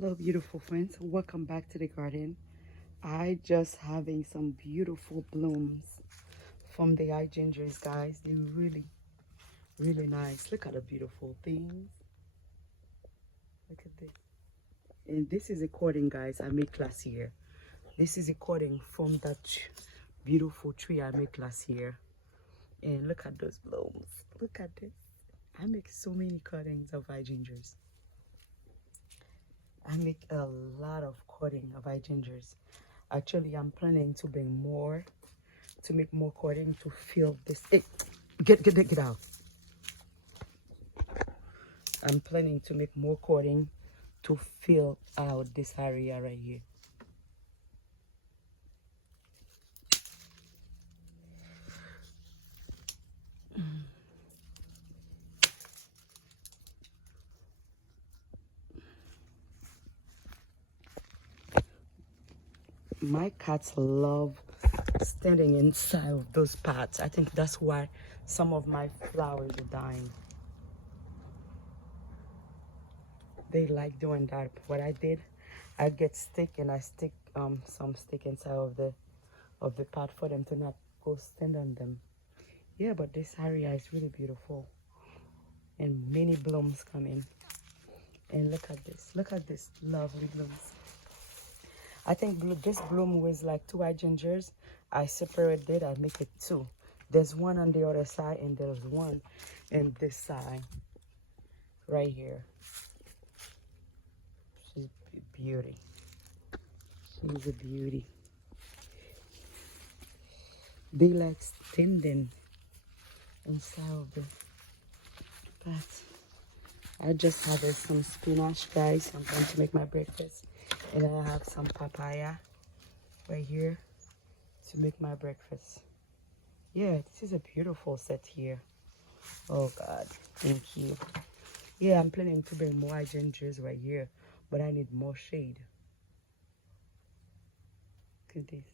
Hello, beautiful friends. Welcome back to the garden. I just having some beautiful blooms from the hydrangeas, guys. They're really nice. Look at the beautiful things. Look at this. And this is a cording, guys, I made last year. This is a cording from that beautiful tree I made last year. And look at those blooms. Look at this. I make so many cuttings of hydrangeas. I make a lot of cutting of hydrangeas. Actually, I'm planning to bring more, to make more cutting to fill this. Hey, get out. I'm planning to make more cutting to fill out this area right here. My cats love standing inside of those pots. I think that's why some of my flowers are dying. They like doing that. What I did, I get stick and I stick some stick inside of the pot for them to not go stand on them. Yeah, but this area is really beautiful and many blooms come in. And look at this lovely blooms. I think this bloom was like 2 hydrangeas. I separated, I make it 2. There's one on the other side and there's one in this side right here. She's a beauty. She's a beauty. They like standing inside of the pot. I just have some spinach, guys. I'm going to make my breakfast. And then I have some papaya right here to make my breakfast. Yeah, this is a beautiful set here. Oh God, thank you. Yeah, I'm planning to bring more hydrangeas right here, but I need more shade. Look at this.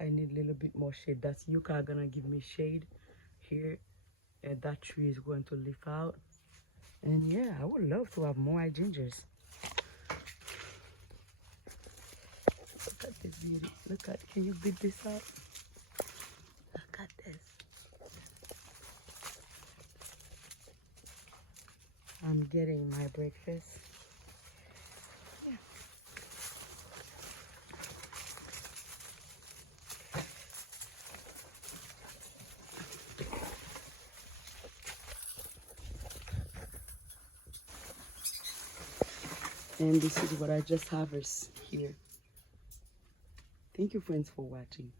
I need a little bit more shade. That's yucca gonna give me shade here, and that tree is going to leaf out. And yeah, I would love to have more hydrangeas. Look at this beauty. Look at, can you beat this up? Look at this. I'm getting my breakfast. Yeah. And this is what I just harvest here. Thank you, friends, for watching.